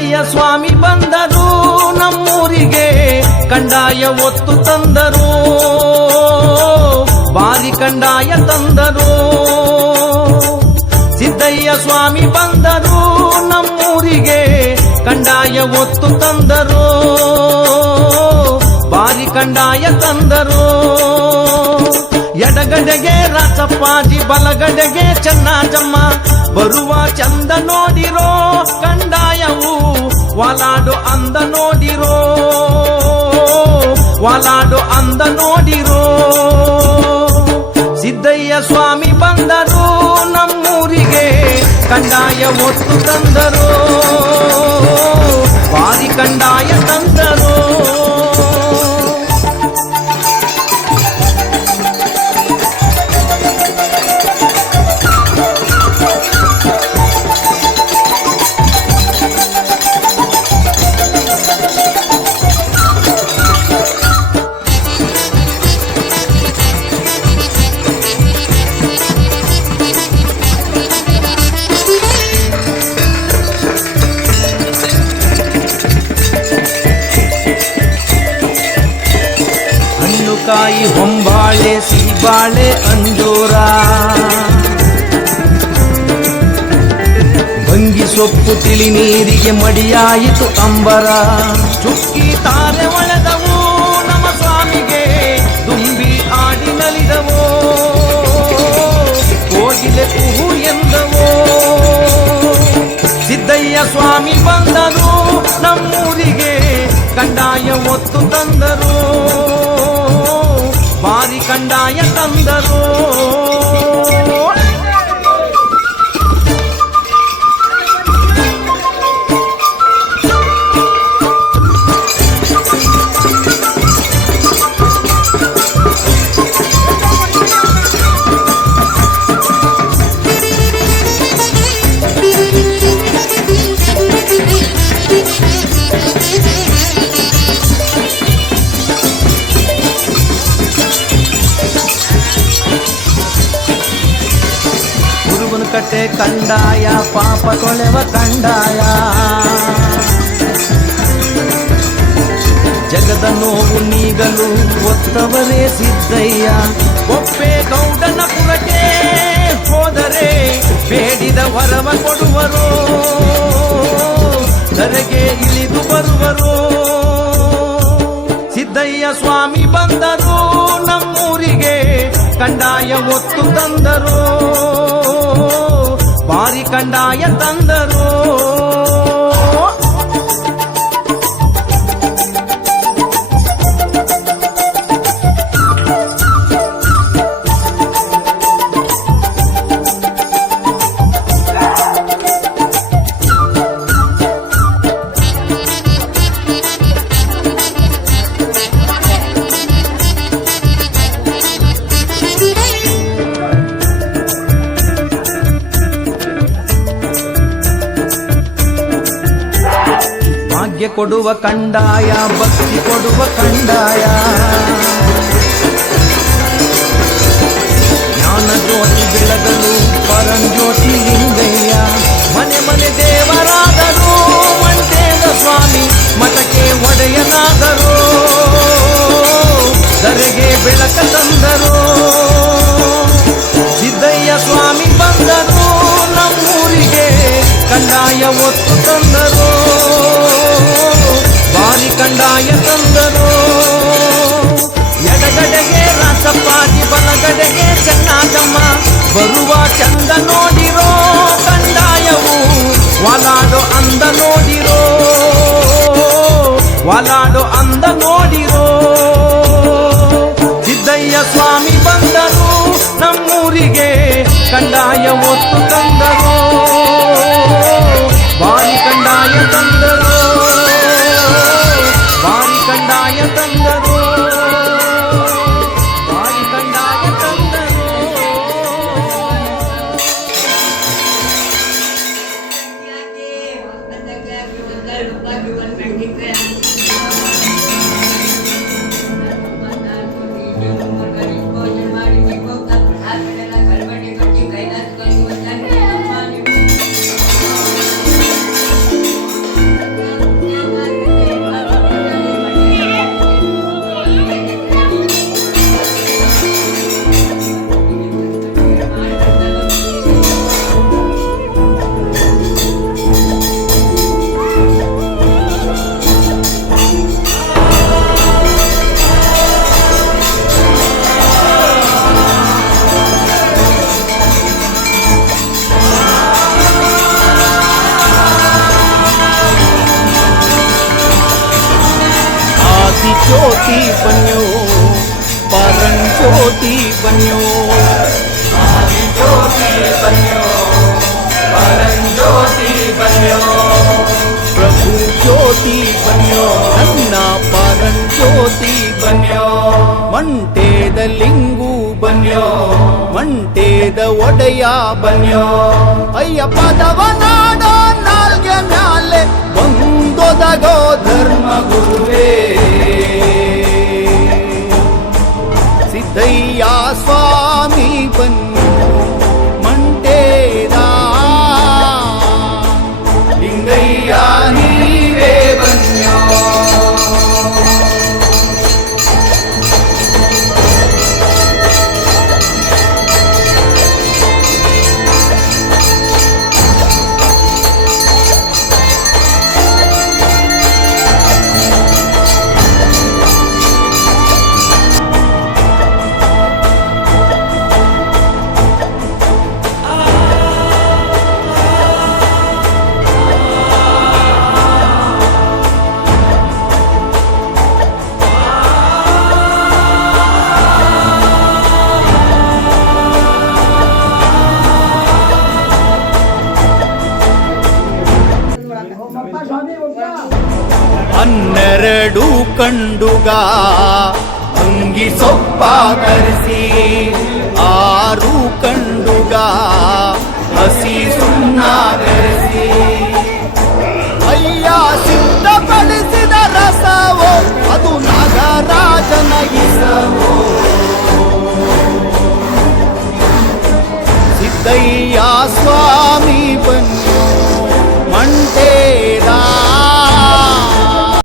ಸಿದ್ದಯ್ಯ ಸ್ವಾಮಿ ಬಂದರು ನಮ್ಮೂರಿಗೆ, ಕಂದಾಯ ಒತ್ತು ತಂದರು, ಬಾರಿ ಕಂದಾಯ ತಂದರು. ಸಿದ್ದಯ್ಯ ಸ್ವಾಮಿ ಬಂದರು ನಮ್ಮೂರಿಗೆ, ಕಂದಾಯ ಒತ್ತು ತಂದರು, ಬಾರಿ ಕಂದಾಯ ತಂದರು. ಎಡಗಡೆಗೆ ರಾಚಪ್ಪಾಜಿ, ಬಲಗಡೆಗೆ ಚೆನ್ನಾಜಮ್ಮ, ಬರುವ ಚಂದ ನೋಡಿರೋ ಕಂದಾಯವು, ವಾಲಾಡು ಅಂದ ನೋಡಿರೋ, ವಾಲಾಡು ಅಂದ ನೋಡಿರೋ. ಸಿದ್ದಯ್ಯ ಸ್ವಾಮಿ ಬಂದರು ನಮ್ಮೂರಿಗೆ, ಕಂದಾಯ ಒತ್ತು ತಂದರು, ಬಾರಿ ಕಂದಾಯ ತಂದರು. ಕಾಯಿ ಹೊಂಬಾಳೆ, ಸೀಬಾಳೆ, ಅಂಜೂರ, ಬಂಗಿ ಸೊಪ್ಪು ತಿಳಿ ನೀರಿಗೆ ಮಡಿಯಾಯಿತು ಅಂಬರ. ಚುಕ್ಕಿ ತಾರೆ ಒಳೆದವು ನಮ್ಮ ಸ್ವಾಮಿಗೆ, ತುಂಬಿ ಆಡಿ ನಲಿದವೋ, ಹೋಗಿದೆ ಕುಹು ಎಂದವೋ. ಸಿದ್ದಯ್ಯ ಸ್ವಾಮಿ ಬಂದರು ನಮ್ಮೂರಿಗೆ, ಕಂದಾಯ ಒತ್ತು ತಂದರು, ಬಾರಿ ಕಂದಾಯ ತಂದರು. ಕಟ್ಟೆ ಕಂದಾಯ, ಪಾಪ ಕೊಳೆವ ಕಂದಾಯ, ಜಗದ ನೋವು ನೀಗಲು ಒತ್ತವರೇ ಸಿದ್ದಯ್ಯ. ಒಪ್ಪೆ ಗೌಡನ ಪುರಕ್ಕೆ ಹೋದರೆ ಬೇಡಿದ ವರವ ಕೊಡುವರು, ಧರೆಗೆ ಇಳಿದು ಬರುವರು. ಸಿದ್ದಯ್ಯ ಸ್ವಾಮಿ ಬಂದರು ನಮ್ಮೂರಿಗೆ, ಕಂದಾಯ ಒತ್ತು ತಂದರು, ಬಾರಿ ಕಂದಾಯ ತಂದರು. ಭಾಗ್ಯ ಕೊಡುವ ಕಂದಾಯ, ಭಕ್ತಿ ಕೊಡುವ ಕಂದಾಯ, ಜ್ಞಾನ ಜ್ಯೋತಿ ಬೆಳಗಲು ಪರಂಜ್ಯೋತಿ ಲಿಂಗಯ್ಯ. ಮನೆ ಮನೆ ದೇವರಾದರು ಮಂಟೇದ ಸ್ವಾಮಿ, ಮಠಕ್ಕೆ ಒಡೆಯನಾದರು, ಧರೆಗೆ ಬೆಳಕ ತಂದರು. ಸಿದ್ದಯ್ಯ ಸ್ವಾಮಿ ಬಂದರು ನಮ್ಮೂರಿಗೆ, ಕಂದಾಯ ಒತ್ತು ತಂದರು, ಬಾರಿ ಕಂದಾಯ ತಂದರು. ಎಡಗಡೆಗೆ ರಾಚಪ್ಪಾಜಿ, ಬಲಗಡೆಗೆ ಚೆನ್ನಾಜಮ್ಮ, ಬರುವ ಚಂದ ನೋಡಿರೋ ಕಂದಾಯವು, ವಾಲಾಡು ಅಂದ ನೋಡಿರೋ, ವಾಲಾಡು ಅಂದ ನೋಡಿರೋ. ಸಿದ್ದಯ್ಯ ಸ್ವಾಮಿ ಬಂದರು ನಮ್ಮೂರಿಗೆ, ಕಂದಾಯ ಒತ್ತು ತಂದರು, ಬಾರಿ ಕಂದಾಯ ತಂದರು, ಬಾರಿ ಕಂದಾಯ ತಂದರು, ಬಾರಿ ಕಂದಾಯ ತಂದರು. ಜ್ಯೋತಿ ಬನ್ಯೋ ಪರಂಜ್ಯೋತಿ ಬನ್ಯೋ ಜ್ಯೋತಿ ಬನ್ಯೋ ಪರಂಜ್ಯೋತಿ ಬನ್ಯೋ ಪ್ರಭು ಜ್ಯೋತಿ ಬನ್ಯೋ ನನ್ನ ಪರಂಜ್ಯೋತಿ ಬನ್ಯೋ ಮಂಟೇದ ಲಿಂಗು ಬನ್ಯೋ ಮಂಟೇದ ಒಡೆಯ ಬನ್ಯೋ ಅಯ್ಯ ಪದವ ನಾಡೋ ನಾಲ್ಗೆ ಮ್ಯಾಲೆ ಬಂದೊದಗೋ ಧರ್ಮ ಗುರುವೇ ಸಿದ್ದಯ್ಯ ಸ್ವಾಮಿ ಬನ್ನಿ ಮಂಟೇದ ಲಿಂಗಯ್ಯ ನೀವೇ ಬನ್ಯೋ ಹನ್ನೆರಡು ಕಂಡುಗ ಅಂಗಿ ಸೊಪ್ಪ ತರಿಸಿ 6 ಕಂಡುಗ ಹಸಿ ಸುಣ್ಣ ಬೆರೆಸಿ